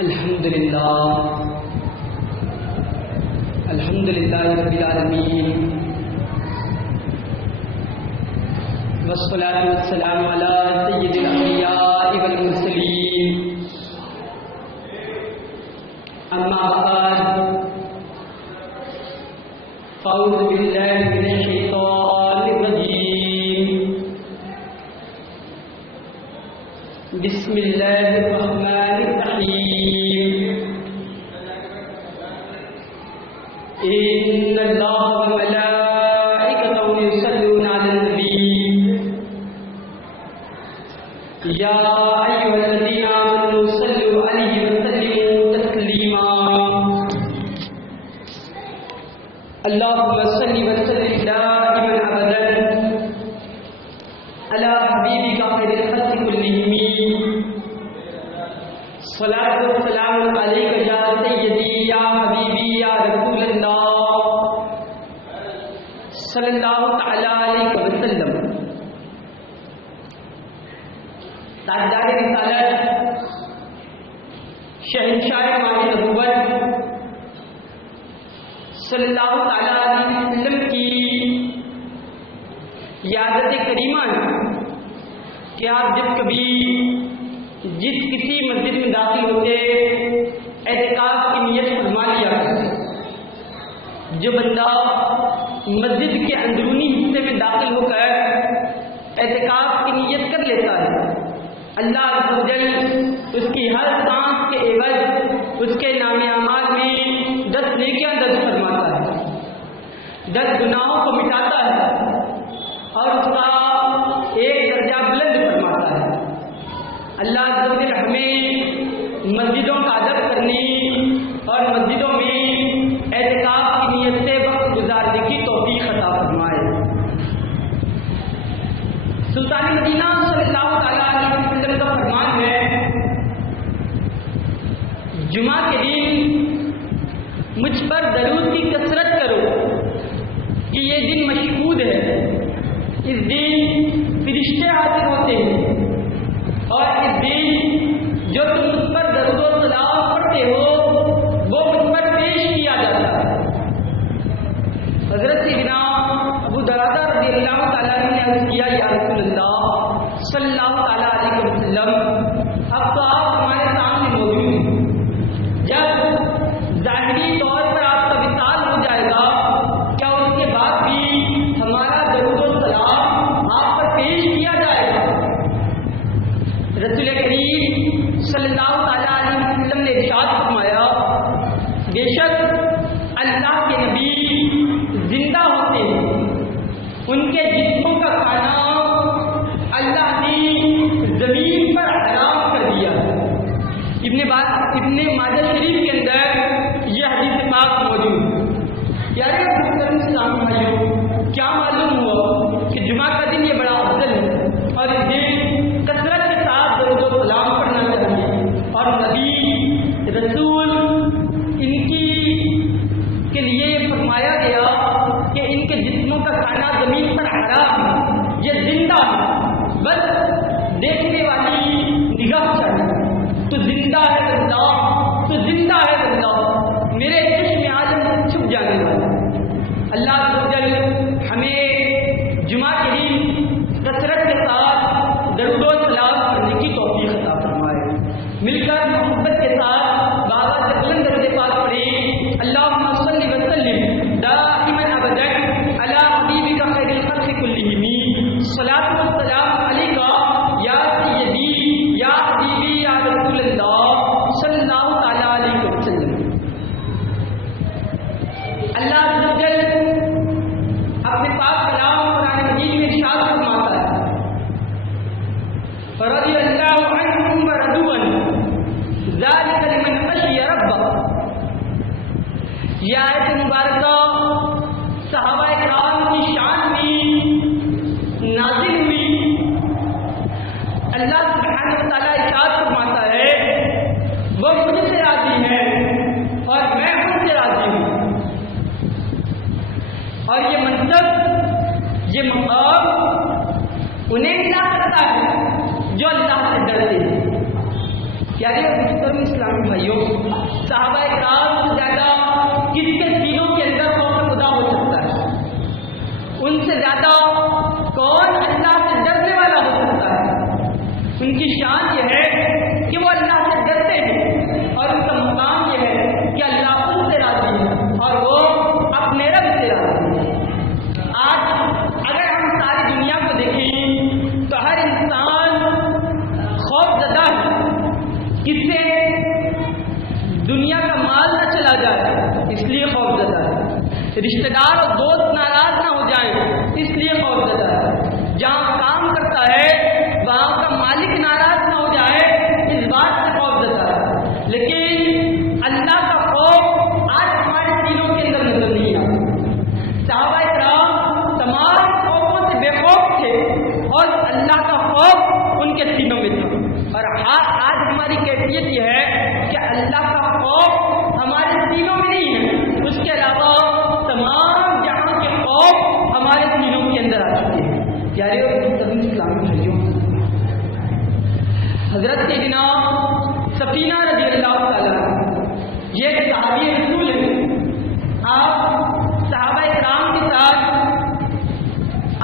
الحمد للہ رب العالمین والصلاة والسلام علی سید الانبیاء والمرسلین اما بعد فاعوذ باللہ من الشیطان الرجیم بسم اللہ الرحمن الرحیم ان اللہ وملائکتہ یصلون علی النبی یا ایھا الذین آمنوا صلوا علیہ وسلموا تسلیما اللہم صل وسلم دائما ابدا علی حبیبک خیر الخلق کلہم صلاۃ والسلام علیک یا سیدی یا حبیبی یا رسول اللہ صلی اللہ تعالی علیہ وسلم۔ تاجدار رسالت شہنشاہ ماہ نبوت صلی اللہ تعالی علیہ وسلم کی عادت کریمہ ہے کہ آپ جب کبھی جس کسی مسجد میں داخل ہوتے اعتکاف کی نیت فرما لیا کرتے۔ جو بندہ مسجد کے اندرونی حصے میں داخل ہو کر اعتکاف کی نیت کر لیتا ہے، اللہ عز و جل اس کی ہر سانس کے عوض اس کے نام اعمال میں 10 نیکیاں درج فرماتا ہے، 10 گناہوں کو مٹاتا ہے اور اس کا ایک درجہ بلند فرماتا ہے۔ اللہ عز و جل ہمیں مسجدوں کا ادب کرنے اور مسجدوں میں اعتکاف کی نیت سے وقت گزارنے کی توفیق عطا فرمائے۔ سلطان مدینہ صلی اللہ تعالی علیہ وسلم کا فرمان ہے، جمعہ کے دن مجھ پر درود کی کثرت کرو کہ یہ دن مشہود ہے، اس دن فرشتے حاضر ہوتے ہیں اور اس دن جو تم مجھ پر درود و سلام پڑھتے ہو وہ مجھ پر پیش کیا جاتا ہے۔ حضرت سیدنا ابو درداء رضی اللہ تعالیٰ عنہ نے عرض کیا، یا رسول اللہ صلی اللہ تعالیٰ علیہ وسلم، اب تو آپ ہمارے سامنے موجود ہیں، جب ظاہری طور پر آپ کا وصال ہو جائے گا کیا اس کے بعد بھی ہمارا درود و سلام آپ پر پیش کیا جائے گا؟ رسول کریم صلی اللہ تعالیٰ علیہ وسلم نے ارشاد فرمایا، بے شک اللہ کے نبی زندہ ہوتے ہیں، ان کے جسموں کا کھانا اللہ نے زمین پر حرام کر دیا۔ ابن ماجہ شریف کے اندر یہ حدیث پاک موجود ہے۔ پیارے محترم اسلام بھائیوں، کیا معلوم ہوا کہ جمعہ کا دن یہ بڑا افضل ہے اور اس دن کثرت کے ساتھ درود و سلام پڑھنا چاہیے، اور نبی رسول ان کے لیے یہ فرمایا گیا کہ ان کے جسموں کا کھانا زمین پر حرام ہے، یہ زندہ ہے، بس دیکھنے والی نگاہ چاہیے تو زندہ ہے اللہ، تو زندہ ہے اللہ، میرے چشم عالم چھپ جانے والا۔ اللہ عز و جل ہمیں جمعہ کے دن کثرت کے ساتھ درود و سلام کرنے کی توفیق عطا فرمائے۔ مل کر محبت کے ساتھ بابا سے بلند درود پاک پڑھیں، اللہم صل وسلم دائما ابدا علی حبیبک خیر الخلق کلہم، صلاۃ والسلام علیک یا سیدی یا حبیبی یا رسول اللہ صلی اللہ تعالی علیہ وسلم۔ اللہ عز و جل اپنے پاک کلام قرآن مجید میں ارشاد فرماتا ہے، رضی اللہ عنہم ورضوا عنہ ذلک لمن خشی ربہ۔ یہ آیت مبارکہ صحابہ کرام کی شان میں نازل ہوئی۔ اللہ سبحانہ و تعالیٰ ارشاد فرماتا ہے، وہ مجھ سے راضی ہیں اور میں ان سے راضی ہوں۔ اور یہ منصب، یہ مقام انہیں ملا کرتا ہے جو اللہ سے ڈرتے ہیں۔ پیارے اور محترم اسلامی بھائیوں، صحابہ کرام سے زیادہ کس کے سینوں کے اندر خوف خدا ہو سکتا ہے؟ ان سے زیادہ کون اللہ سے ڈرنے والا ہو سکتا ہے؟ ان کی شان یہ ہے کہ وہ اللہ سے ڈرتے ہیں، اور ان کا مقام یہ ہے کہ اللہ ان سے راضی ہے اور وہ اپنے رب سے راضی ہے۔ آج اگر ہم ساری دنیا کو دیکھیں تو ہر انسان خوف زدہ ہے، کس سے؟ دنیا کا مال نہ چلا جائے اس لیے خوف زدہ ہے، رشتہ دار اور دوست ناراض نہ ہو جائیں اس لیے خوف زدہ ہے، جہاں کام کرتا ہے وہاں کا مالک ناراض نہ ہو جائے اس بات سے خوف زدہ ہے۔ لیکن اللہ کا خوف آج ہمارے سینوں کے اندر نظر نہیں آتا۔ صحابہ کرام تمام خوفوں سے بے خوف تھے اور اللہ کا خوف ان کے سینوں میں تھا، اور آج ہماری کیفیت یہ ہے کہ اللہ کا خوف ہمارے سینوں میں نہیں ہے، اس کے علاوہ تمام جہاں کے خوف ہمارے سینوں کے اندر آ چکے ہیں۔ پیارے اور محترم اسلامی بھائیوں، حضرت سیدنا سفینہ رضی اللہ تعالیٰ یہ ایک صحابی رسول ہے۔ آپ صحابہ کرام کے ساتھ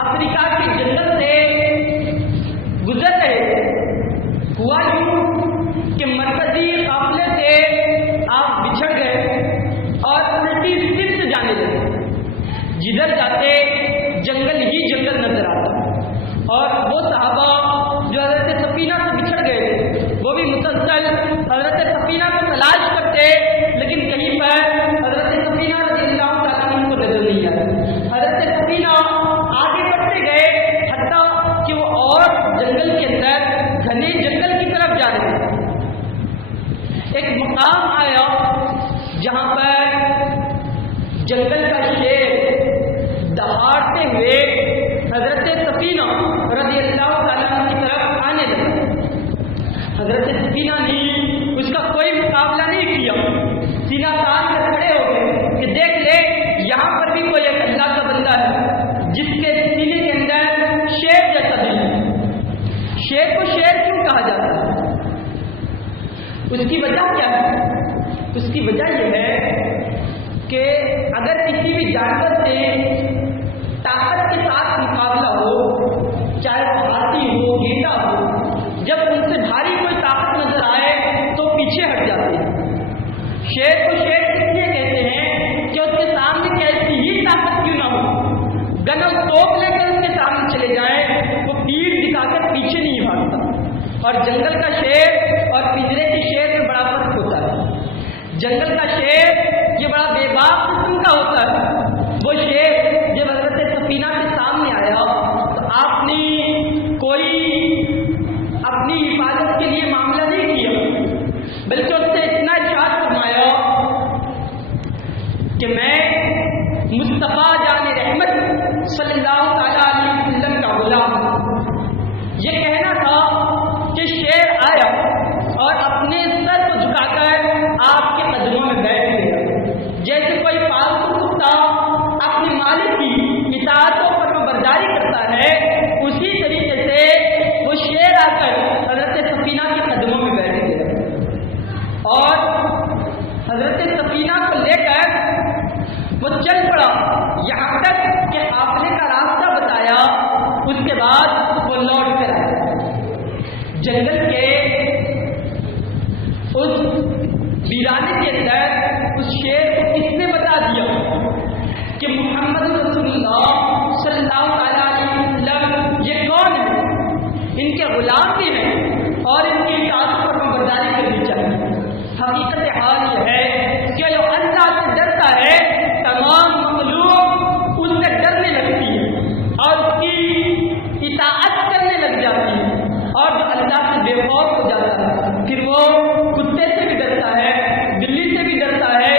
افریقہ کے جنگل سے گزر رہے تھے۔ ہوا یوں کہ مرکزی قافلے سے آپ بچھڑ گئے اور الٹی سر سے جانے لگے، جدھر جاتے جنگل ہی جنگل نظر آتا، اور وہ صحابہ جو حضرت سفینہ سے بچھڑ گئے تھے وہ بھی مسلسل حضرت سفینہ کو تلاش کرتے، لیکن کہیں پر حضرت سفینہ رضی اللہ تعالیٰ عنہ کو نظر نہیں آئی۔ حضرت سفینہ آگے بڑھتے گئے حتیٰ کہ وہ اور جنگل کے اندر گھنے جنگل کی طرف جا رہے تھے۔ ایک مقام آیا جہاں پر جنگل کا شیر دہاڑتے ہوئے حضرت سفینہ رضی اللہ تعالیٰ عنہ کی طرف آنے لگا۔ حضرت سفینہ نے اس کا کوئی مقابلہ نہیں کیا، سینہ تان کر کھڑے ہو گئے کہ دیکھ لے یہاں پر بھی کوئی ایک اللہ کا بندہ ہے جس کے سینے کے اندر شیر جیسا دل ہے۔ شیر کو شیر کیوں کہا جاتا ہے؟ اس کی وجہ کیا ہے؟ اس کی وجہ یہ ہے کہ اگر کسی بھی جانور سے طاقت کے ساتھ مقابلہ ہو، چاہے وہ ہاتھی ہو، گینڈا ہو، جب ان سے بھاری کوئی طاقت نظر آئے تو پیچھے ہٹ جاتے ہیں۔ شیر کو شیر اس لیے کہتے ہیں کہ اس کے سامنے کیسی ہی طاقت کیوں نہ ہو، گن اور توپ لے کر اس کے سامنے چلے جائیں وہ پیٹھ دکھا کر پیچھے نہیں بھاگتا۔ اور جنگل کا شیر اور پنجرے کے شیر میں بڑا فرق ہوتا ہے۔ جنگل کا شیر یہ بڑا بے باک قسم کا ہوتا ہے۔ وہ شیر جب حضرت سفینہ کے سامنے آیا تو آپ نے کوئی اپنی حفاظت کے لیے معاملہ نہیں کیا، بلکہ اس سے اتنا ارشاد فرمایا کہ میں مصطفیٰ جان رحمت صلی اللہ تعالیٰ علیہ وسلم کا غلام ہوں۔ یہ کہنا تھا کہ شیر آیا اور اپنے سر کو جھکا کر آپ کے قدموں میں بیٹھ گیا، جیسے کوئی پالتو کتا اپنے مالک کی اطاعت و فرمانبرداری کرتا ہے، اسی طریقے سے وہ شیر آ کر حضرت سفینہ کے قدموں میں بیٹھ گیا اور حضرت سفینہ کو لے کر وہ چل پڑا، یہاں تک کہ قافلے کا راستہ بتایا، اس کے بعد وہ لوٹ کر آیا۔ جنگل کے اس ویرانے کے اندر اس شیر کو کس نے بتا دیا کہ محمد رسول اللہ صلی اللہ تعالیٰ علیہ وسلم یہ کون ہے؟ ان کے غلام بھی ہیں اور ان کی اطاعت و فرمانبرداری کرنی چاہیے۔ حقیقت حال یہ ہے کہ جو اللہ سے ڈرتا ہے تمام مخلوق اس سے ڈرنے لگتی ہے اور اس کی اطاعت کرنے لگ جاتی ہے، اور جو اللہ سے بے خوف ہو جاتا ہے پھر وہ کتے سے بھی ڈرتا ہے، بلی سے بھی ڈرتا ہے،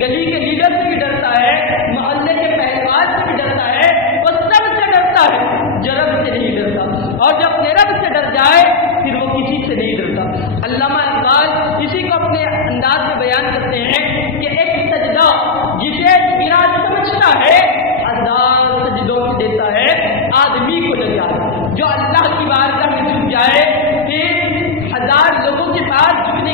گلی کے لیڈر سے بھی ڈرتا ہے، محلے کے پہلوان سے بھی ڈرتا ہے، وہ سب سے ڈرتا ہے، جو رب سے نہیں ڈرتا، اور جب اپنے رب سے ڈر جائے پھر وہ کسی سے نہیں ڈرتا۔ علامہ اقبال اسی کو اپنے انداز میں بیان کرتے ہیں کہ ایک سجدہ جسے میراث سمجھتا ہے ہزار سجدوں سے دیتا ہے آدمی کو نجات۔ جو اللہ کی بارگاہ میں جھک جائے پھر ہزار لوگوں کے پاس جھکنے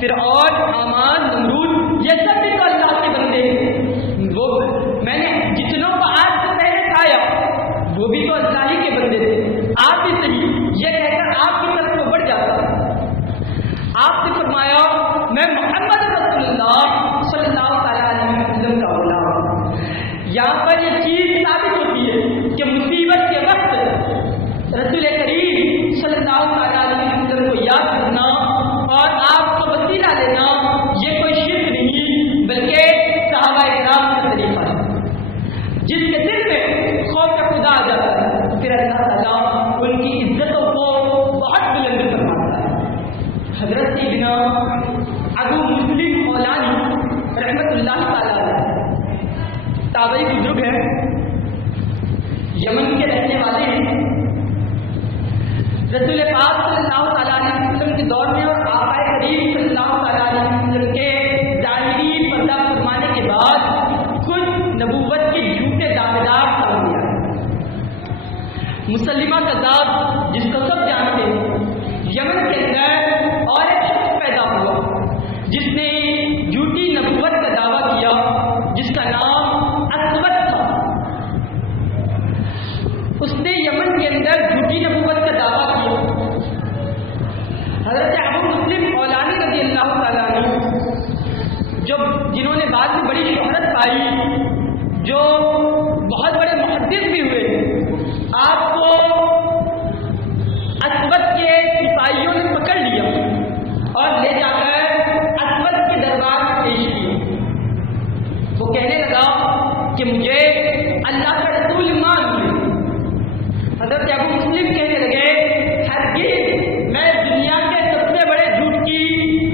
فرعون، حامان، نمرود، یہ سب بھی تو اللہ کے بندے ہیں. وہ میں نے جتنوں کو آج سے پہلے کھایا وہ بھی تو اللہ ہی کے بندے تھے. آپ بھی صحیح یہ کہہ کر آپ کی طرف کو بڑھ جاتا. آپ نے فرمایا میں محمد رسول اللہ صلی اللہ تعالیٰ علیہ وسلم کا غلام. یہاں پر یہ چیز ثابت ہوتی ہے کہ مصیبت کے وقت رسول کریم صلی اللہ تعالیٰ علیہ وسلم کو یاد کرنا اور آپ کو وسیلہ لینا یہ کوئی شرک نہیں بلکہ صحابہ کرام کا طریقہ ہے. جس کے دل میں خوف کا خدا آ جاتا ہے پھر اللہ تعالیٰ ان کی عزتوں کو بہت بلند فرماتا ہے. حضرت ابن ابو مسلم خولانی رحمت اللہ تعالیٰ علیہ تابعی بزرگ ہیں، یمن کے رہنے والے ہیں. رسول پاک صلی اللہ تعالیٰ علیہ وسلم کے دور میں اور آقا کریم صلی اللہ تعالیٰ علیہ وسلم کے ظاہری پردہ فرمانے کے بعد کچھ نبوت کے جھوٹے دعوے دار سامنے آئے. مسلمہ کذاب جس کو سب جانتے ہیں، یمن کے اندر اور ایک شخص پیدا ہوا جس نے جھوٹی نبوت کا دعویٰ کیا جس کا نام اسود تھا. اس نے یمن کے اندر جھوٹی نبوت کا دعویٰ کیا. حضرت ابو مسلم خولانی رضی اللہ تعالیٰ عنہ جنہوں نے بعد میں بڑی شہرت پائی، جو بہت بڑے محدث بھی ہوئے، آپ کو اسود کے سپاہیوں نے پکڑ لیا اور لے جا کر اسود کے دربار میں پیش کیا. وہ کہنے لگا کہ مجھے اللہ کا رسول مان لیا. حضرت ابو مسلم کہنے لگے ہرگز میں دنیا کے سب سے بڑے جھوٹ کی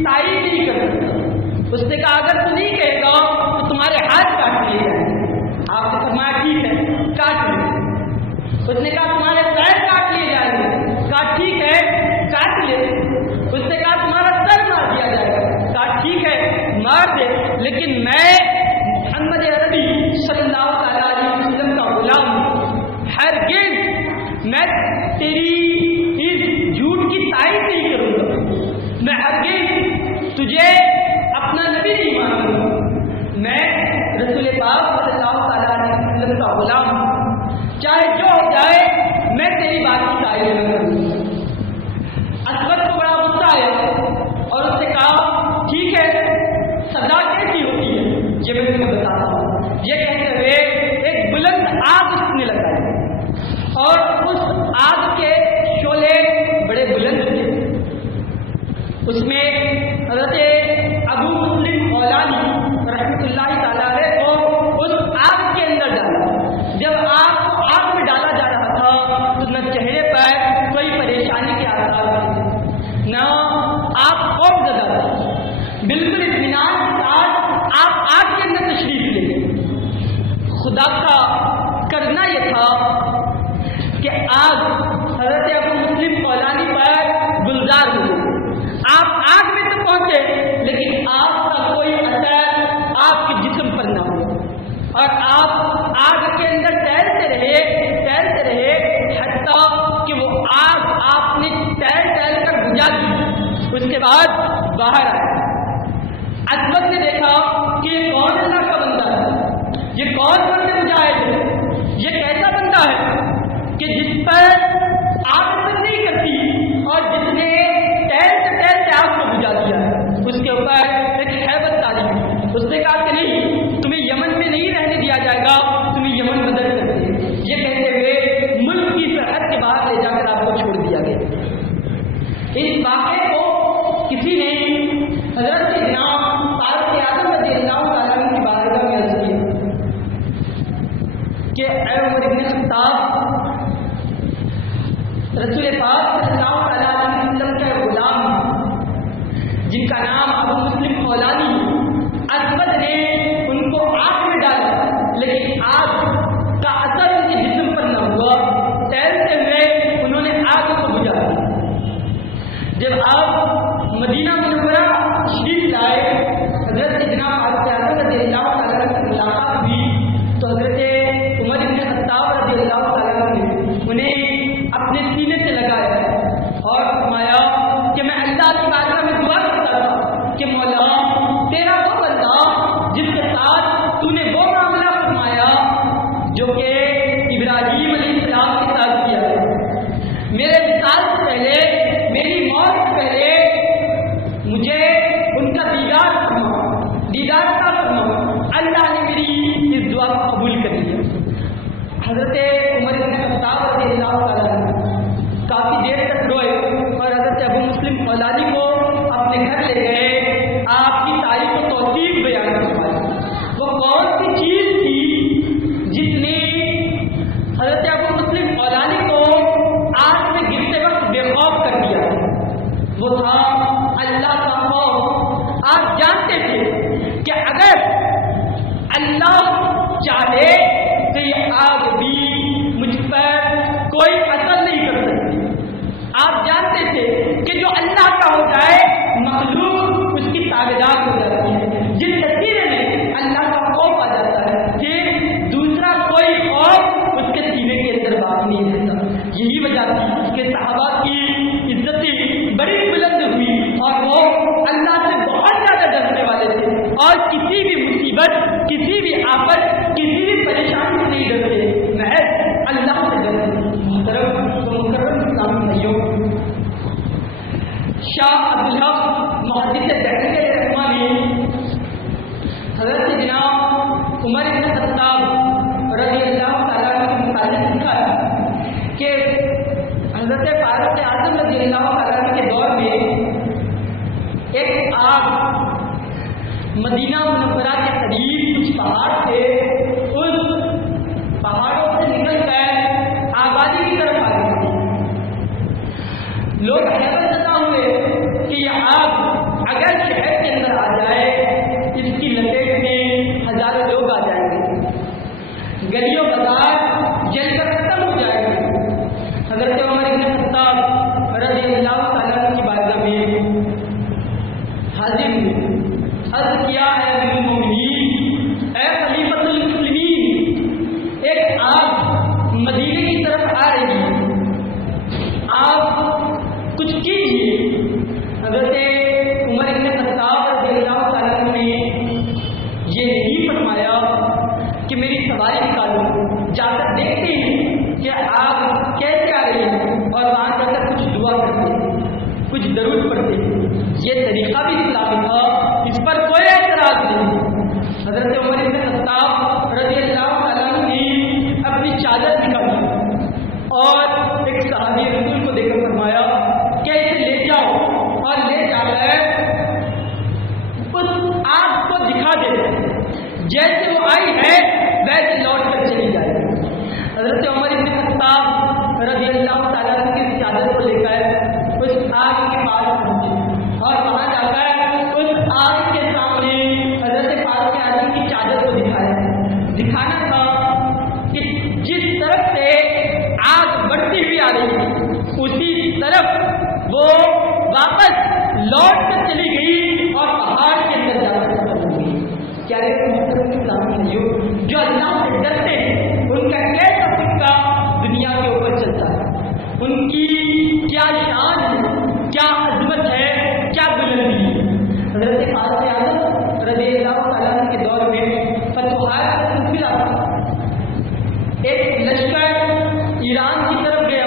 تائید نہیں کر سکتا. اس نے کہا اگر تو نہیں کہے گا تو تمہارے ہاتھ کاٹ لیے جائیں گے. آپ نے فرمایا ٹھیک ہے کاٹ لیں. اس نے کہا تمہارے پیر کاٹ لیے جائیں گے. کہا ٹھیک ہے کاٹ لے. اس نے کہا تمہارا سر مار دیا جائے گا. کہا ٹھیک ہے مار دے، لیکن میں محمد عربی صلی اللہ تعالیٰ علیہ وسلم کا غلام ہوں. ہرگز میں تیری اس جھوٹ کی تائید نہیں کروں گا. میں ہرگز تجھے اپنا نبی نہیں مانوں گا. میں رسول پاک صلی اللہ تعالیٰ علیہ وسلم کا غلام ہوں. چاہے جو ہو جائے میں تیری بات کی تائید نہ کروں گا. اسود کو بڑا غصہ آیا اور اس نے کہا ٹھیک ہے سزا کیسی ہوتی ہے یہ میں تمہیں بتاتا ہوں. یہ کہتے ہوئے ایک بلند آگ اس نے لگائی اور اس آگ کے شعلے بڑے بلند تھے. اس میں حضرت ابو مسلم خولانی رحمۃ اللہ تعالیٰ علیہ کو اس آگ کے اندر ڈالا. جب آگ کو آگ میں ڈالا جا رہا تھا تو نہ چہرے پر کوئی پریشانی کے آثار تھے، نہ آپ خوف زدہ تھے. بالکل اطمینان کے ساتھ آپ آگ کے اندر تشریف لے گئے. خدا کا کرنا یہ تھا کہ آگ حضرت ابو مسلم خولانی پر گلزار ہو گئی. آپ آگ میں تو پہنچے لیکن آگ کا کوئی اثر آپ کے جسم پر نہ ہو اور آپ آگ کے اندر تیرتے رہے حتیٰ کہ وہ آگ آپ نے تیر کر بجھا دی. اس کے بعد باہر آئے. اسود نے دیکھا کہ یہ کون اللہ کا بندہ ہے، یہ کون بندے مجاہد ہے، یہ کیسا بندہ ہے کہ جس پر آگ اثر نہیں کرتی اور جس نے تیرتے آگ کو بجھا دیا ہے. اس کے اوپر ایک ہیبت تاری ہے. اس نے کہا کہ نہیں تمہیں یمن میں نہیں رہنے دیا جائے گا، تمہیں یمن بدل کر دے. یہ کہتے ہوئے ملک کی سرحد کے باہر لے جا کر آپ کو چھوڑ دیا گیا. اس واقعے کو کسی نے ساتھ تو نے وہ معاملہ فرمایا جو کہ ابراہیم علیہ السلام کے ساتھ کیا ہے۔ میرے وصال سے پہلے، میری موت سے پہلے مجھے ان کا دیدار کا فرما۔ اللہ نے میری اس دعا کو قبول کر لیا۔ حضرت عمر بن خطاب رضی اللہ تعالیٰ عنہ کافی دیر تک روئے اور حضرت ابو مسلم خولانی کو اپنے گھر لے گئے، آپ کی تعریف و توصیف بیان کروائی۔ وہ کون سی چیز تھی جس نے حضرت ابو مسلم خولانی کو آگ میں گرتے وقت بے خوف کر دیا؟ وہ تھا اللہ کا خوف۔ آپ جانتے تھے کہ اگر اللہ چاہے تو یہ آگ بھی مجھ پر کوئی اثر نہیں کر سکتی۔ آپ جانتے تھے کہ جو اللہ کا ہو جائے مخلوق اس کی تابعدار ہو جاتی ہے، جس نتیجے میں اللہ کا خوف آ جاتا ہے کہ دوسرا کوئی خوف اس کے سینے کے اندر باقی نہیں رہتا۔ یہی وجہ تھی کہ صحابہ کی عزتیں بڑی بلند ہوئی اور وہ اللہ سے بہت زیادہ ڈرنے والے تھے اور کسی بھی مصیبت، کسی بھی آفت، کسی بھی پریشانی سے نہیں ڈرتے، محض اللہ سے ڈرتے۔ محترم تو مکرم اسلامی بھائیوں، شاہ عبدالحق محدث دہلوی رحمہ نے حضرت جناب عمر بن خطاب رضی اللہ تعالیٰ عنہ کے متعلق لکھا ہے کہ حضرت فاروق اعظم رضی اللہ تعالیٰ عنہ کے دور میں ایک آگ مدینہ منورہ کے قریب کچھ پہاڑ تھے، اس پہاڑوں سے نکل کر آبادی کی طرف آ گئی۔ لوگ حیرت زدہ ہوئے کہ یہ آگ اگر شہر کے اندر آ جائے، اس کی لپیٹ میں ہزاروں لوگ آ جائیں گے، گلیوں بازار جل کر ختم ہو جائے گا۔ حضرت عمر بن خطاب رضی اللہ تعالیٰ عنہ کی بارگاہ میں حاضر ہوئے، عرض کیا ہے امیر المومنین، اے خلیفۃ المسلمین، ایک آگ مدینے کی طرف آ رہی ہے، آپ کچھ کیجیے۔ حضرت عمر بن خطاب رضی اللہ تعالیٰ عنہ نے یہ نہیں فرمایا کہ میری سواری نکالو، جا کر دیکھتے ہیں کہ آگ کیسے آ رہی ہے اور وہاں جا کر کچھ دعا کرتے، کچھ درود پڑھتے۔ یہ طریقہ بھی اسلامی تھا، اس پر کوئی اعتراض نہیں۔ حضرت عمر بن خطاب رضی اللہ تعالیٰ عنہ نے اپنی چادر نکالی اور ایک صحابی رسول کو دے کر فرمایا کہ اسے لے جاؤ اور لے جا کر اس آگ کو دکھا دے، جیسے وہ آئی ہے ویسے لوٹ کر چلی جائے۔ حضرت عمر بن خطاب رضی اللہ تعالیٰ عنہ کی چادر کو لے کر اس آگ کے پاس پہنچے اور وہاں جا کر اس آگ کے سامنے حضرت فاروق اعظم کی چادر کو دکھانا تھا کہ جس طرف سے آگ بڑھتی ہوئی آ رہی ہے اسی طرف وہ واپس لوٹ کر چلی گئی اور پہاڑ کے اندر جا کر ختم ہو گئی۔ کیا جو اللہ سے ڈرتے ہیں ان کا کیسا سکہ دنیا کے اوپر چلتا ہے، ان کی کیا شان ہے، کیا عظمت ہے، کیا بلندی ہے۔ حضرت فاروق اعظم رضی اللہ تعالیٰ عنہ کے دور میں فتوحات کا سلسلہ تھا۔ ایک لشکر ایران کی طرف گیا،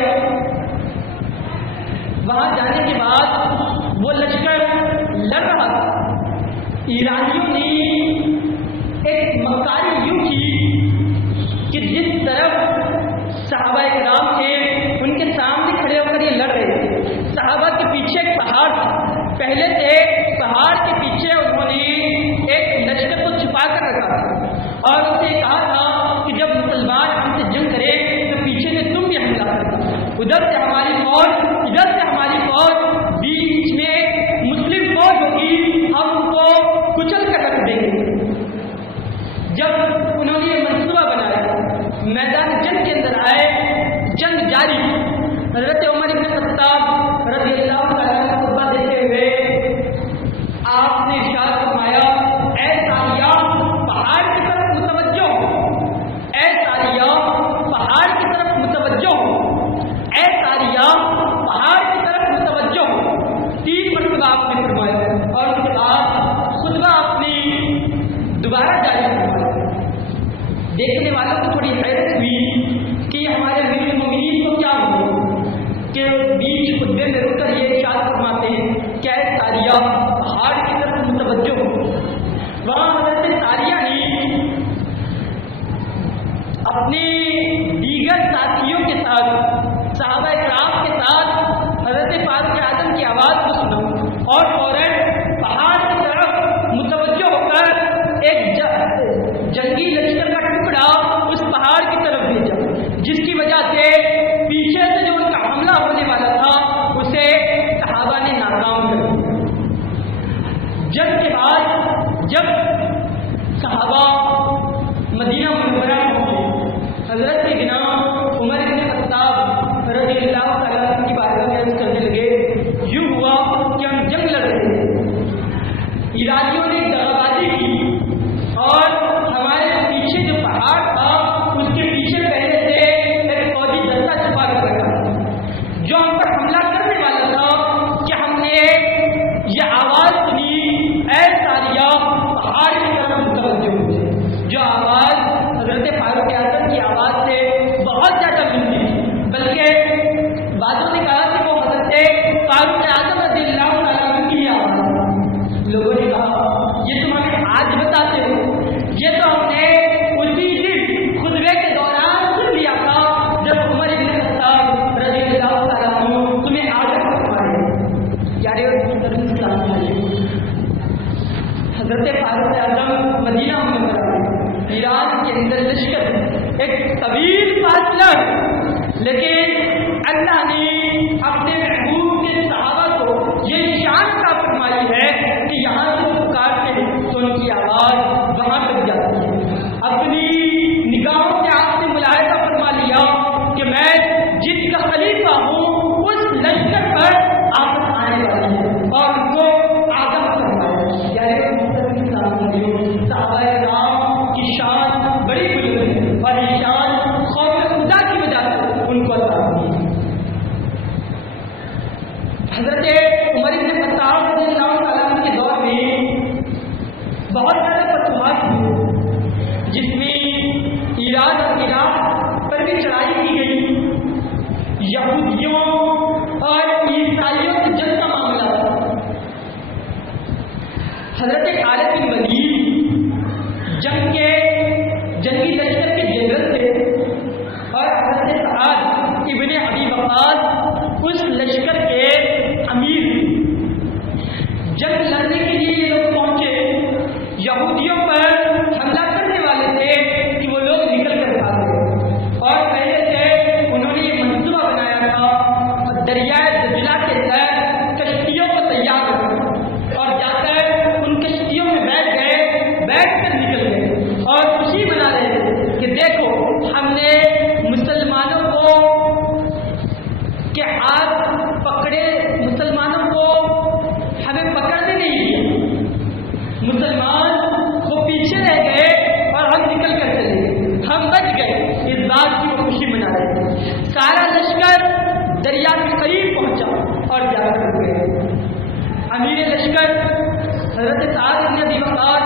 وہاں جانے کے بعد وہ لشکر لڑ رہا تھا۔ ایرانیوں نے ایک مکاری یوں کی کہ جس طرف صحابہ کرام تھے ان کے سامنے کھڑے ہو کر یہ لڑ رہے تھے، صحابہ کے پیچھے ایک پہاڑ تھا، پہلے سے پہاڑ کے پیچھے انہوں نے ایک لشکر کو چھپا کر رکھا تھا اور اسے کہا تھا کہ جب مسلمان ہم سے جنگ کرے تو پیچھے سے تم بھی حملہ کرو، ادھر سے ہماری فوج، ادھر سے ہماری فوج، بیچ میں مسلم فوج ہوگی، ہم ان کو کچل کر رکھ دیں گے۔ جب انہوں نے یہ منصوبہ بنایا، میدان جنگ کے اندر آئے، جنگ جاری۔ حضرت عمر بن خطاب رضی اللہ تعالیٰ عنہ خطبہ دیتے ہوئے آپ نے ارشاد فرمایا، اے ساریہ پہاڑ کی طرف متوجہ ہو، اے ساریہ پہاڑ کی طرف متوجہ ہو، اے ساریہ جاری فرمایا۔ دیکھنے والوں کو تھوڑی حیرت ہوئی کہ ہمارے امیر المومنین کو کیا ہوا کہ بیچ خطبے میں رک کر یہ ارشاد فرماتے ہیں کہ اے ساریہ پہاڑ کی طرف متوجہ ہو۔ وہاں حضرت ساریہ نے اپنے دیگر ساتھیوں کے ساتھ صحابہ کرام کے ساتھ حضرت فاروق اعظم کی آواز کو سنا اور فوراً پہاڑ کی طرف متوجہ ہو کر ایک جنگی لشکر کا ٹکڑا اس پہاڑ کی طرف بھیجا، جس کی وجہ سے پیچھے سے جو ان کا حملہ ہونے والا تھا اسے صحابہ نے ناکام کر دیا۔ جنگ کے بعد جب صحابہ مدینہ منورہ پہنچے، حضرت گناہ عمر بن خطاب رضی اللہ تعالیٰ عنہ کی بارگاہ میں عرض کرنے لگے، یوں ہوا کہ ہم جنگ لڑ رہے تھے، ایرانیوں نے دغابازی کی اور ہمارے پیچھے جو پہاڑ تھا اس کے پیچھے پہلے سے ایک فوجی دستہ چھپا کر رکھا جو ہم پر حملہ کرنے والا تھا کہ ہم نے یہ آواز سنی، اے ساریہ پہاڑ کی طرف متوجہ ہوئے، جو آواز حضرت فاروق اعظم کی آواز سے بہت زیادہ ملتی تھی، بلکہ بعضوں نے کہا کہ وہ حضرت فاروق اعظم رضی اللہ تعالیٰ عنہ کی آواز۔ لوگوں نے کہا یہ تم ہمیں آج بتاتے ہو، یہ تو ہم نے اسی دن خطبے کے دوران سن لیا تھا جب عمر بن خطاب رضی اللہ تعالیٰ عنہ تمہیں آگاہ فرمائے۔ پیارے اور محترم اسلام بھائیو، حضرت فاروق اعظم مدینہ منورہ ایران کے اندر لشکر ایک طویل فاصلہ ہے، لیکن اللہ نے اپنے محبوب کے صحابہ کو یہ شان عطا فرمائی ہے کہ یہاں سے پکارتے ہیں تو ان کی آواز وہاں تک جاتی ہے۔ اپنی نگاہوں سے آپ نے ملاحظہ فرما لیا کہ میں جس کا خلیفہ ہوں اس لشکر پر آفت آنے والی ہے اور ان کو آگاہ فرمایا۔ یعنی صحابہ کرام کی شان بڑی بلند ہے اور یہ شان خوف خدا کی وجہ سے ان کو عطا ہوئی۔ حضرت عمر بن خطاب رضی اللہ تعالیٰ عنہ کے دور میں بہت زیادہ فتوحات ہوئی، جس میں ایران اور عراق پر بھی چڑھائی کی گئی، یہودیوں اور عیسائیوں کی جنگ کا معاملہ تھا۔ حضرت خالد بن ولید جنگ کے جنگی لشکر کے جنرل تھے اور حضرت سعد ابن ابی وقاص اس لشکر کے امیر تھے۔ جنگ لڑنے کے لیے یہ لوگ پہنچے، یہودیوں پر حملہ کرنے والے تھے کہ وہ لوگ نکل کر بھاگے اور پہلے سے انہوں نے یہ منصوبہ بنایا تھا دریائے دجلہ کے تحت کشتیوں کو تیار کرنا اور جا کر ان کشتیوں میں بیٹھ کر نکل گئے اور خوشی منا رہے تھے کہ دیکھو ہم نے مسلمانوں کو کے ہاتھ پکڑے، مسلمانوں کو ہمیں پکڑنے نہیں دیا، مسلمان وہ پیچھے رہ گئے اور ہم نکل کر چلے گئے، ہم بچ گئے، اس بات کی وہ خوشی منا رہے تھے۔ سارا لشکر دریا کے قریب پہنچا اور جا کر گئے۔ امیر لشکر حضرت سعد بن ابی وقاص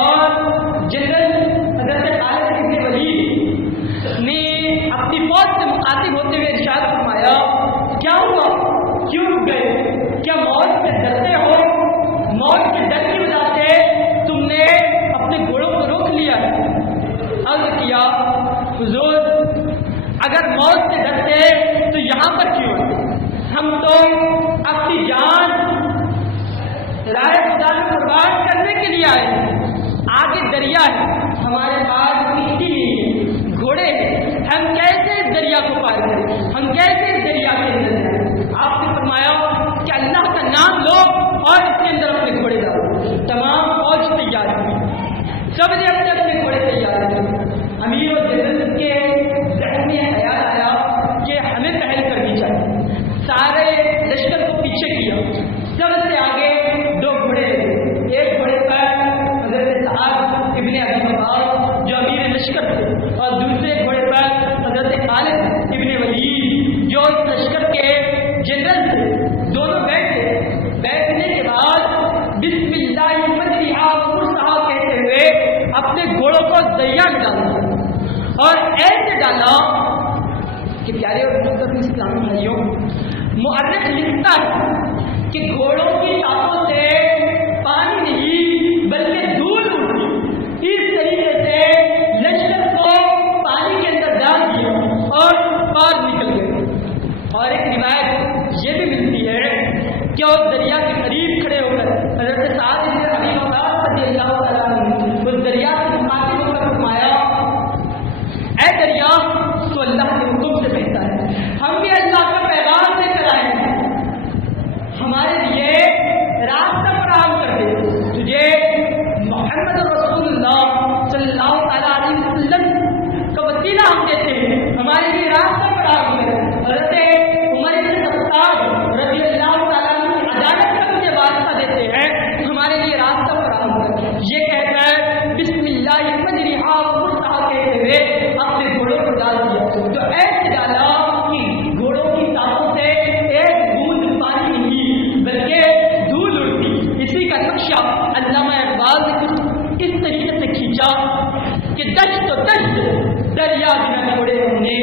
اور جنرل حضرت خالد بن ولید نے اپنی فوج سے مخاطب ہوتے ہوئے ارشاد فرمایا، کیا ہوا، کیوں رک گئے، کیا موت سے ڈرتے ہو، موت کے ڈر کی وجہ سے تم نے اپنے گھوڑوں کو روک لیا ہے؟ عرض کیا حضور اگر موت سے ڈرتے تو یہاں پر کیوں آتے؟ ہم تو اپنی جان راہ خدا میں قربان کرنے کے لیے آئے ہیں، آگے دریا ہے، ہمارے پاس کشتی نہیں ہے، گھوڑے ہیں، ہم کیسے اس دریا کو پار کریں، ہم کیسے اس دریا کے اندر جائیں؟ آپ نے فرمایا کہ اللہ کا نام لو اور اس کے اندر اپنے گھوڑے ڈالو۔ تمام فوج تیار ہوئی، سب نے اپنے اپنے گھوڑے تیار کیے۔ امیر و جنرل کے ذہن میں خیال آیا کہ ہمیں پہل کرنی چاہیے، سارے لشکر کو پیچھے کیا، سب سے آگے دو گھوڑے لگے، ایک گھوڑے پر حضرت سعد ابن ابی وقاص جو امیر لشکر تھے اور دوسرے گھوڑے پر حضرت خالد ابن ولید جو اس لشکر کے جنرل تھے۔ دونوں بیٹھنے کے بعد بسم اللہ مجریہا و مرساہا کہتے ہوئے اپنے گھوڑوں کو دریا میں ڈال دیا اور ایسے ڈالا کہ پیارے اور محترم اسلامی بھائیوں، مؤرخ لکھتا ہے کہ گھوڑوں کی ٹانگوں سے پانی نہیں بلکہ دھول اٹھی، اس طریقے سے لشکر کو پانی کے اندر ڈال دیا اور پار نکل گئے۔ اور ایک روایت یہ بھی ملتی ہے کہ وہ دریا کے قریب کھڑے ہو کر حضرت سعد بن ابی وقاص رضی اللہ تعالیٰ عنہ اس دریا سے مخاطب ہو کر فرمایا، اے دریا تو اللہ کے حکم سے بہتا ہے، ہم بھی اللہ کا پیغام لے کر آئے ہیں، ہمارے لیے راستہ فراہم کر دے، تجھے محمد رسول اللہ صلی اللہ تعالیٰ علیہ وسلم کا وسیلہ ہم دیتے ہیں، ہمارے لیے راستہ فراہم کر۔ حضرت عمر بن خطاب رضی اللہ تعالیٰ عنہ کی عدالت کا مجھے واسطہ دیتے ہیں، ہمارے لیے راستہ فراہم کر۔ یہ کہہ کر بسم اللہ مجریہا مرساہا کہتے ہوئے اپنے گھوڑوں کو ڈال دیا، تو ایسے ڈالا کہ گھوڑوں کی ٹانگوں سے ایک بوند پانی نہیں بلکہ دھول اڑتی۔ اسی کا نقشہ علامہ اقبال نے کچھ اس طریقے سے کھینچا کہ دشت و دشت دریا بنا گھوڑے ہم نے،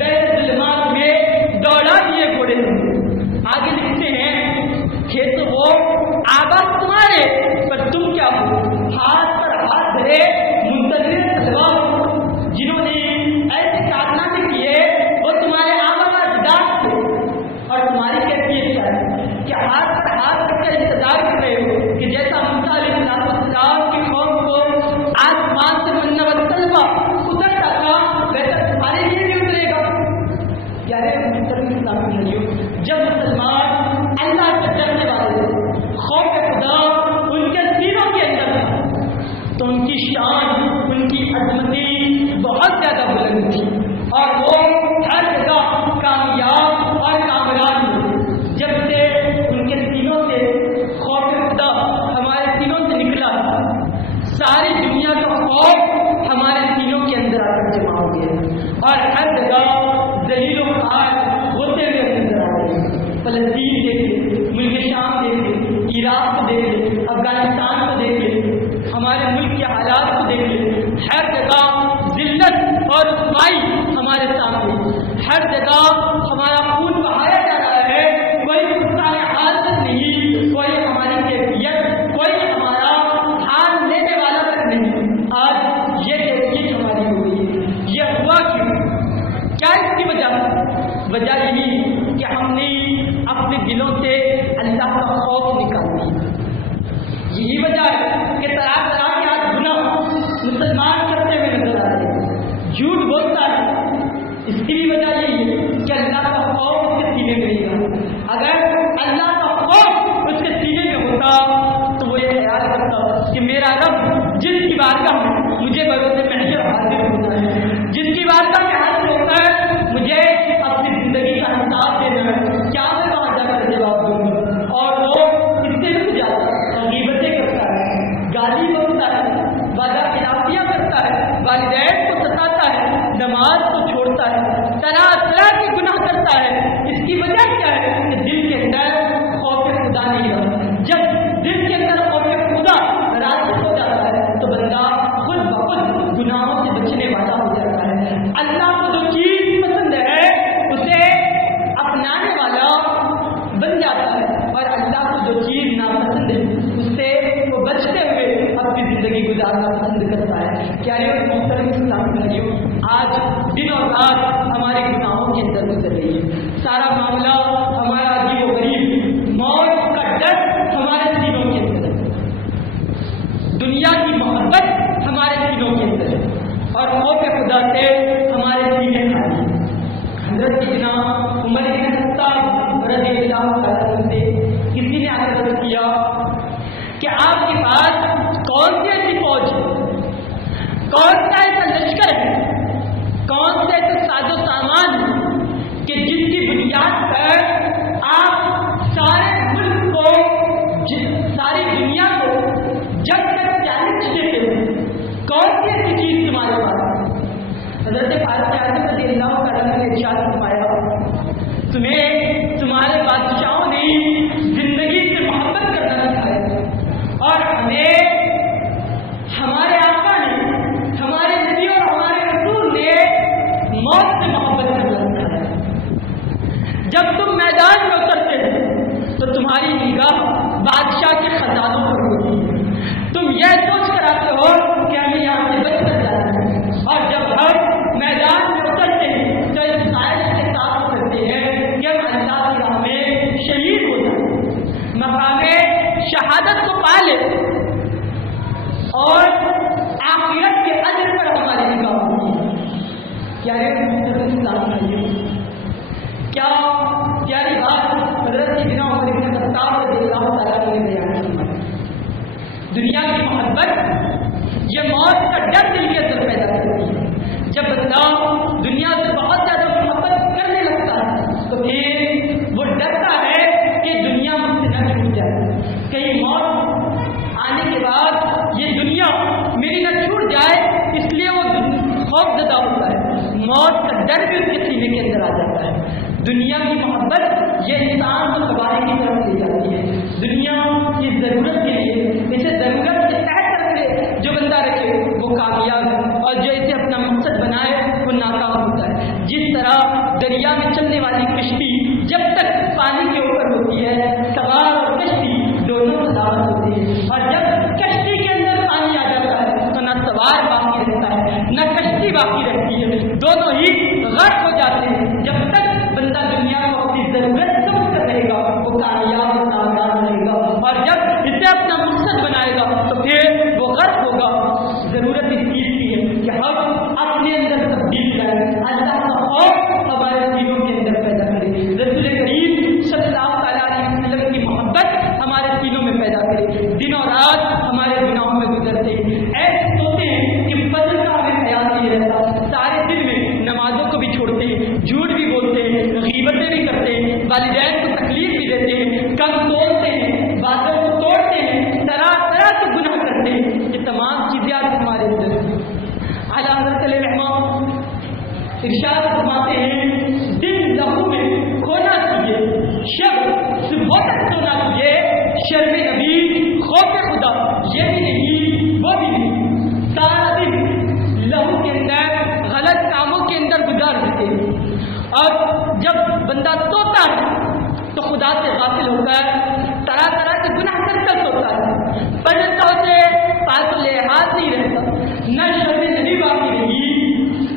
بحر ظلمات میں دوڑا دیے گھوڑے ہم نے۔ آگے لکھتے ہیں کھیت وہ آباد تمہارے پر تم کیا ہو، ہاتھ پر ہاتھ دھرے منتظر تلوار، جنہوں نے ایسے کارنامے کیے وہ تمہارے آبا و اجداد تھے، اور تمہاری کیفیت کیا ہے کہ ہاتھ پر ہاتھ رکھ کر انتظار کر رہے ہو کہ جیسا موسیٰ علیہ السلام کی قوم کو آسمان سے منّا والسلویٰ اترتا تھا ویسا تمہارے لیے بھی اترے گا۔ پیارے محترم اسلامی بھائیوں، جب مسلمان اللہ سے ڈرنے والے خوف خدا ان کے سینوں کے اندر تھا تو ان کی شان، ان کی عظمتی بہت زیادہ بلند تھی اور وہ ہر جگہ کامیاب اور کامران ہوئے۔ جب سے ان کے سینوں سے خوف خدا ہمارے سینوں سے نکلا، ساری دنیا کا خوف ہمارے سینوں کے اندر آ کر جمع ہو گیا اور ہر جگہ ذلیل و خوار ہوتے ہوئے نظر آ رہے۔ فلسطین دیکھ لے، ملک شام دیکھ لے، عراق کو دیکھ لے، افغانستان کو دیکھ لے، ہمارے ملک کے حالات کو دیکھ لے، ہر جگہ ذلت اور رسوائی ہمارے سامنے، ہر جگہ ہمارا خون بہایا جا رہا ہے، کوئی پرسان حالت نہیں، کوئی ہماری کیفیت، کوئی ہمارا حال لینے والا تک نہیں۔ آج یہ کیفیت ہماری ہو گئی ہے، یہ ہوا کیوں؟ کیا اس کی وجہ یہی کہ ہم نے اپنے دلوں سے اللہ کا خوف نکال دیا۔ یہی وجہ ہے کہ طرح طرح کے آج گناہ مسلمان کرتے ہوئے نظر آ رہے ہیں، جھوٹ بولتا ہے، اس کی بھی وجہ یہی ہے کہ اللہ کا خوف اس کے سینے میں نہیں رہا۔ اگر اللہ کا خوف اس کے سینے میں ہوتا تو وہ یہ خیال کرتا کہ میرا رب جس کی بارگاہ میں مجھے بروز محشر حاضر ہوتا ہے، جس کی بارگاہ میں حاضر ہوتا ہے مجھے اپنی زندگی کا حساب دینا ہے، کیا میں وہاں جا کر جواب دوں گا؟ اور وہ اس سے رک جاتا ہے، غیبتیں کرتا ہے، گالی بکتا ہے، وعدہ خلافیاں کرتا ہے، والدین کو ستاتا ہے، نماز کو چھوڑتا ہے، طرح طرح کے گناہ کرتا ہے۔ اس کی وجہ کیا ہے کہ دل کے اندر خوف خدا نہیں رہا۔ جب دل کے اندر خوف خدا راسخ ہو جاتا ہے تو بندہ خود بخود گناہوں سے بچنے والا ہو جاتا ہے۔ اللہ کو جو چیز پسند ہے اسے اپنانے والا بن جاتا ہے، اور اللہ کو جو چیز ناپسند ہے اس سے وہ بچتے ہوئے اپنی زندگی گزارنا پسند کرتا ہے۔ پیارے اور محترم اسلامی بھائیوں، آج دن اور رات ہمارے گناہوں کے اندر گزر رہی ہے، سارا معاملہ ہمارا عجیب و غریب، موت کا ڈر ہمارے سینوں کے اندر، دنیا کی محبت ہمارے سینوں کے اندر، اور خوف خدا سے ہمارے سینے خالی۔ حضرت سیدنا عمر بن خطاب رضی اللہ تعالیٰ عنہ سے کسی نے آ کر عرض کیا کہ آپ کے پاس کون سی ایسی فوج ہے، کون سا ایسا لشکر ہے، کون سے ایسے ساز و سامان ہے کہ جس کی بنیاد پر آپ سارے ملک کو، ساری دنیا کو جنگ کا چیلنج دیتے ہیں؟ کون سی ایسی چیز تمہارے پاس؟ حضرت فاروق اعظم رضی اللہ تعالیٰ نے ارشاد فرمایا، تمہیں تمہارے بادشاہوں نے زندگی سے محبت کرنا سکھایا اور ہمیں ہمارے آقا نے ڈر دل کے اندر پیدا کرتی ہے. جب بندہ دنیا سے بہت زیادہ محبت کرنے لگتا ہے تو پھر وہ ڈرتا ہے کہ دنیا مجھ سے نہ چھوٹ جائے, کہیں موت آنے کے بعد یہ دنیا میری نہ چھوٹ جائے, اس لیے وہ خوف زدہ ہوتا ہے. موت کا ڈر بھی اس کے سینے کے اندر آ جاتا ہے. دنیا کی محبت یہ انسان کو تباہی کی طرف لے جاتی ہے. دنیا کی ضرورت کے لیے اسے ضرورت کے تحت رکھے جو بندہ رکھے وہ کامیاب ہے, اور جو اسے اپنا مقصد بنائے وہ ناکام ہوتا ہے. جس طرح دریا میں چلنے والی کشتی جب تک پانی کے اوپر ہوتی ہے, سوار اور کشتی دونوں سلامت ہوتی ہے, اور جب کشتی کے اندر پانی آ جاتا ہے تو نہ سوار باقی رہتا ہے نہ کشتی باقی رہتی ہے, دونوں ہی غرق ہو جاتے ہیں. جب تک بندہ دنیا کو اپنی ضرورت سمجھ کر رہے گا وہ کامیاب اور کامیاب رہے گا, اور جب اسے اپنا مقصد بنائے گا تو پھر وہ غرق ہوگا. ضرورت اس چیز کی ہے کہ ہم اپنے اندر تبدیل کریں, اللہ کا خوف ہمارے دلوں کے اندر پیدا کریں, رسول کریم صلی اللہ تعالیٰ علیہ وسلم کی محبت ہمارے سینوں میں پیدا کرے. دن اور رات ہمارے گناہوں میں گزرتے ہیں, ایسے سوتے ہیں کہ فجر کا ہمیں خیال نہیں رہتا, سارے دن میں نمازوں کو بھی چھوڑتے ہیں, جھوٹ بھی بولتے ہیں, غیبتیں بھی کرتے ہیں, والدین کو تکلیف بھی دیتے ہیں, کم توڑتے ہیں, باتوں کو توڑتے ہیں, طرح طرح کے گناہ کرتے ہیں. یہ تمام چیزیں آج ہمارے اندر اعلیٰ حضرت علیہ رحمہ ارشاد فرماتے ہیں, دن لہو میں کھونا چاہیے, شب صبح تک سونا چاہیے, شرم نبی خوف خدا یہ بھی نہیں وہ بھی نہیں. سارا دن لہو کے اندر غلط کاموں کے اندر گزار دیتے ہیں, اور جب بندہ سوتا ہے تو خدا سے غافل ہو کر طرح طرح کے گناہ کرتا سوتا ہے. پڑھتا اسے پاس و لحاظ نہیں رہتا, نہ شرم نبی باقی رہی,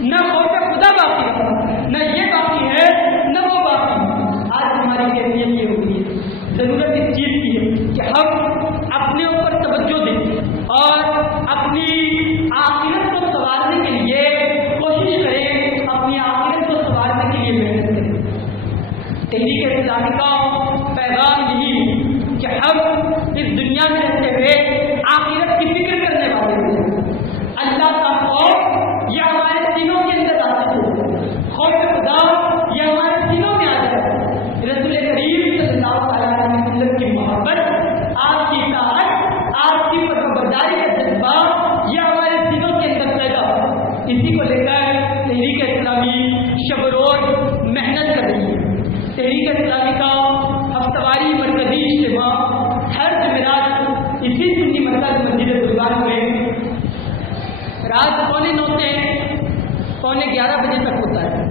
نہ خوف خدا باقی رہا, نہ یہ باقی ہے نہ وہ باقی. آج ہماری کیفیت یہ ہوتی ہے. ضرورت اس چیز کی ہے کہ ہم اپنے اوپر توجہ دیں اور اپنی آخرت کو سنوارنے کے لیے کوشش کریں, اپنی آخرت کو سنوارنے کے لیے محنت کریں. تحریک اسلامی کا پیغام یہی ہے کہ ہم اس دنیا میں رہتے ہوئے آخرت کی فکر کرنے والے ہیں. اللہ کا خوف یہ ہمارے سینوں کے اندر آتا ہے, خوف خدا یہ ہمارے سینوں میں آ جاتا ہے. رسول کریم صلی اللہ علیہ وسلم کی محبت, آپ کی اطاعت, آپ کی فرمانبرداری کا جذبہ یہ ہمارے سینوں کے اندر پیدا ہو. اسی کو لے کر تحریک اسلامی شب روز محنت کر رہی ہے. تحریک اسلامی کا ہفتہ واری مرکزی اجتماع ہر جمعرات اسی سنی مرکز مسجد بزرگان میں رات 9:15 سے 11:30 بجے تک ہوتا ہے,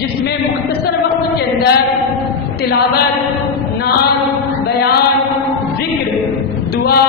جس میں مختصر وقت کے اندر تلاوت, نعت, بیان, ذکر, دعا